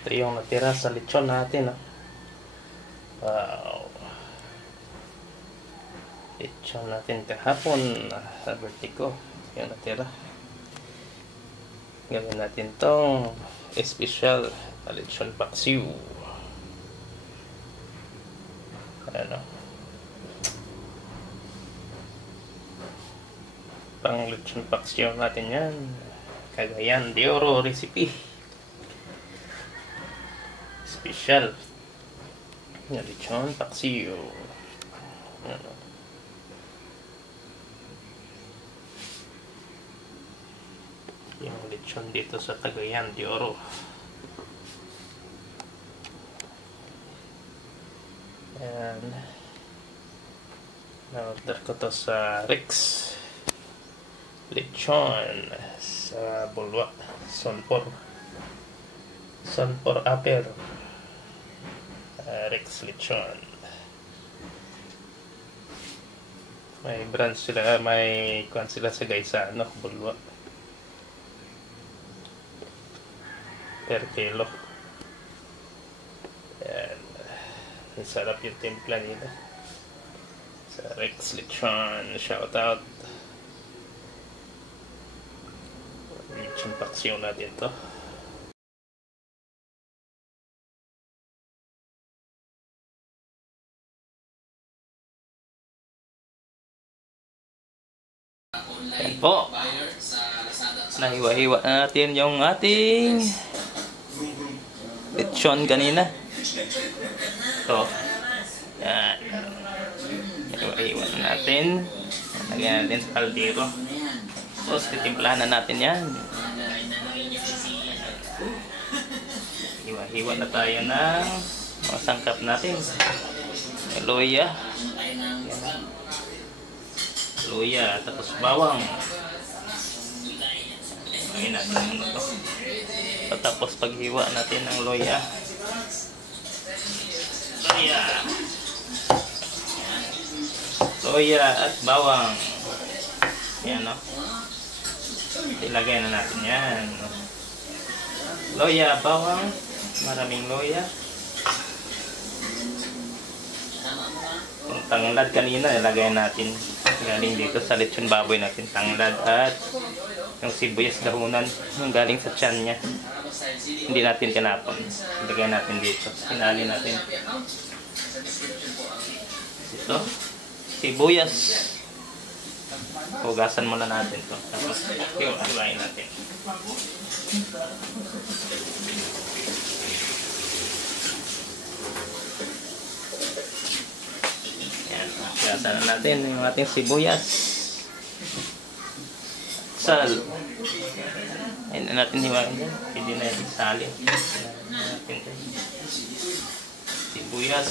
Ito yung natira sa lechon natin. Wow. Lechon natin kahapon sa Vertigo. Yung natira. Gawin natin tong special lechon paksiw. Ano? Pang lechon paksiw natin yan. Cagayan de Oro recipe. Special. Yung lechon paksiw. Ano? Yung lechon dito sa Cagayan de Oro. And na-order ko to sa Rex Lechon sa Bulwa, Sonpor Upper. Rex Lechon. May branch sila, may kuan sila sa Gaisano, Bulwa. Per kilo. Ayan. Ang sarap yung timpla nila. Sa Rex Lechon. Shout out. Lechon paksiw natin to. Ayan po. Nahiwa-hiwa natin yung ating lechon kanina. So, yan. Hiwa-hiwa natin. Lagyan natin sa kaldero. Tapos, titimplahan na natin yan. Hiwa-hiwa na tayo ng mga sangkap natin. Luya. Luya, tapos bawang. Ngayon natin ano to. Tapos paghiwa natin ng luya. Luya at bawang. Yan o. Ilagay na natin yan. Luya, bawang. Maraming luya. Yung tanglad kanina, ilagay natin. Galing dito sa lechon baboy natin. Tanglad at yung sibuyas dahunan. Yung galing sa tiyan niya. Hindi natin tinapon. Ilagay natin dito. Sinali natin. Ito. Sibuyas. Hugasan muna natin ito. Tapos hiwain natin. Hugasan na natin yung ating sibuyas. Sal. Ayun na natin hiwain dyan. Pwede na yung sali. Sibuyas.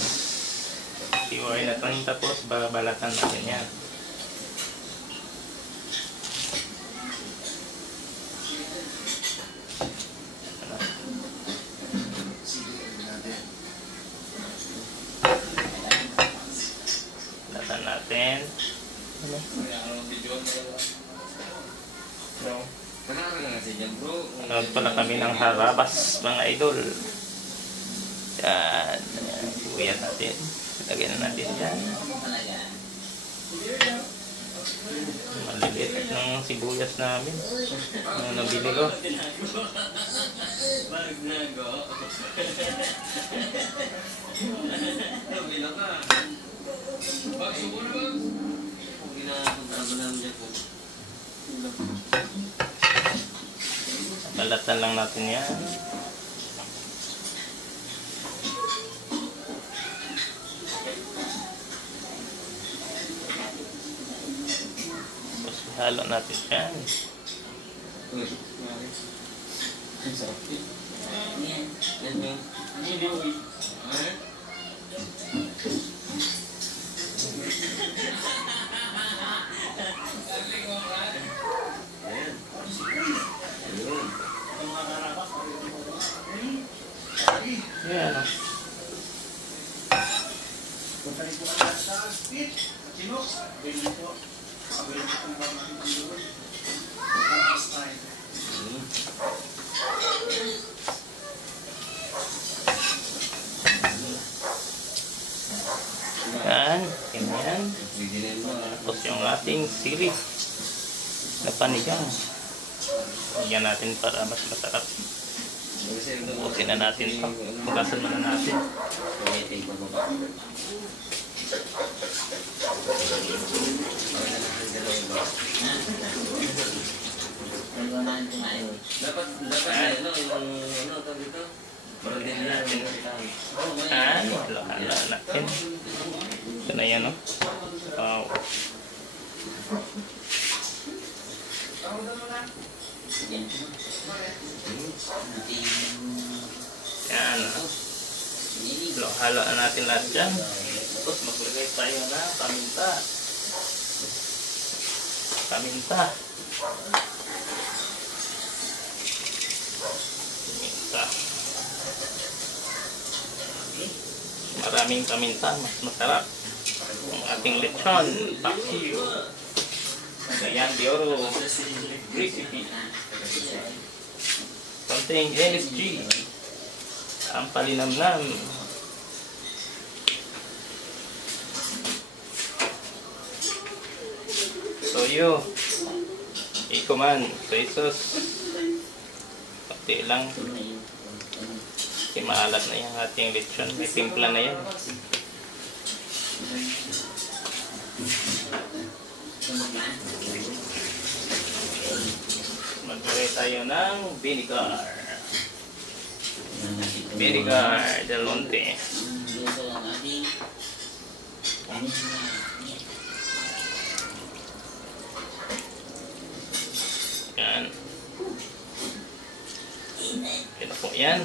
Hiwain natin tapos babalatan natin yan. Balatan natin. Nanood pala kami ng harabas, mga idol. Yan. Sibuyas natin. Lagyan na natin dyan. Maliliit ng sibuyas namin. Ano nabili ko. Balatan lang natin yan. Tapos halo natin yan. Yan. ating sili na panigang. Lagyan natin para mas masarap. Bukusin na natin ito. Bukasan muna natin. Halo natin. Ito na yan, no? Wow. Yan. Halo na natin lahat dyan. Tapos maglagay tayo na paminta. Paminta. Maraming paminta, mas masarap ang ating lechon paksiw. Ayan, de oro recipe. Konting MSG, ang palinamnam. Toyo, ikuman, soy sauce. Pati lang. Kasi maalat na yung ating lechon. May timpla na yan. Maglagay tayo ng vinegar. Vinegar del Monte. Yan. Yan po yan.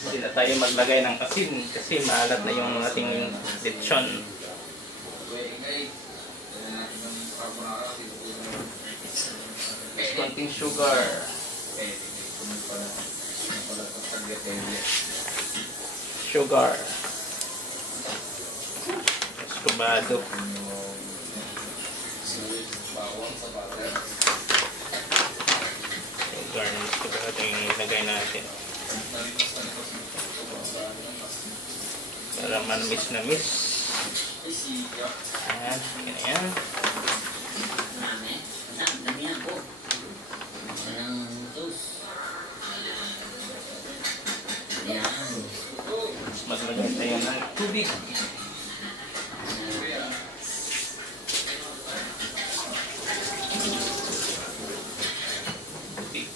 Hindi na tayo maglagay ng asin kasi maalat na yung ating lechon. Konting sugar. Sugar. Escobado. Sugar na escobado yung ilagay natin. Para manamis na miss. Ayan, yan. Maglagay tayo ng tubig.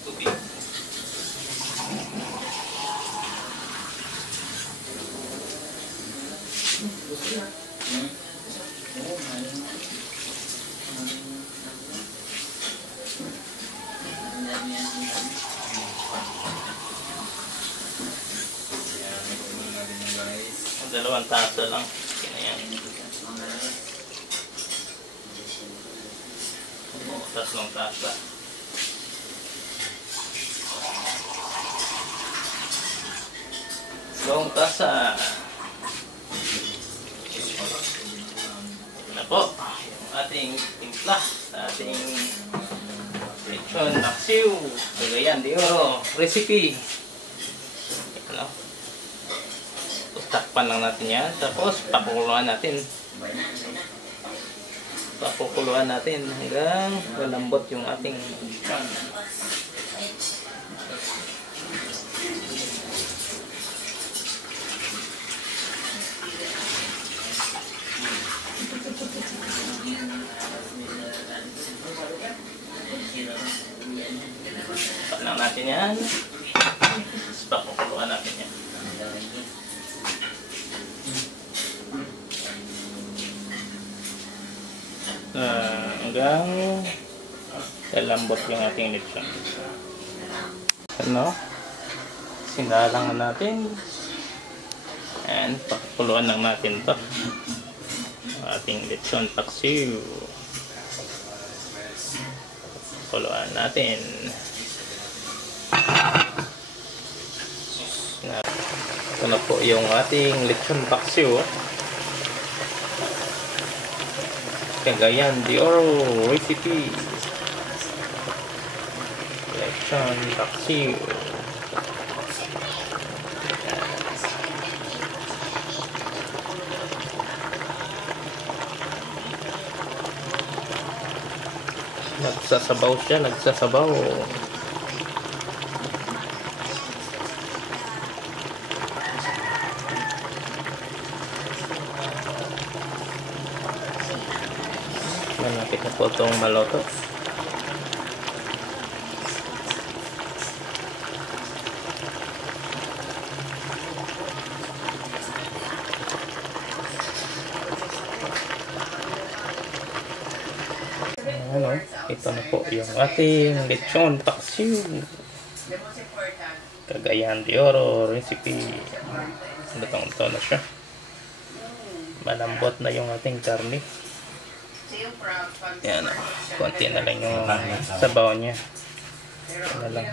Tubig. Dalawang tasa lang. Yan. Tatlong tasa. Dalawang tasa. Yan na po. Yung ating timpla sa ating lechon paksiw. Cagayan de Oro recipe. Ano? Takpan lang natin yan. Tapos pakukuluan natin. Pakukuluan natin hanggang malambot yung ating lechon. Takpan lang natin yan. Tapos pakukuluan natin yan. Hanggang lalambot yung ating lechon. Ano? Sinalang na natin. And pakuluan lang natin to. Ating lechon paksiw. Pakuluan natin. Ito na po yung ating lechon paksiw. Cagayan de Oro recipe. Lechon paksiw. Nagsasabaw siya, nagsasabaw. Malapit na po itong maloto. Ano, ito na po yung ating lechon paksiw. Cagayan de Oro recipe. Lutong-luto na siya. Malambot na yung ating karne. Yan, konti na lang yung sabaw niya. Ano lang.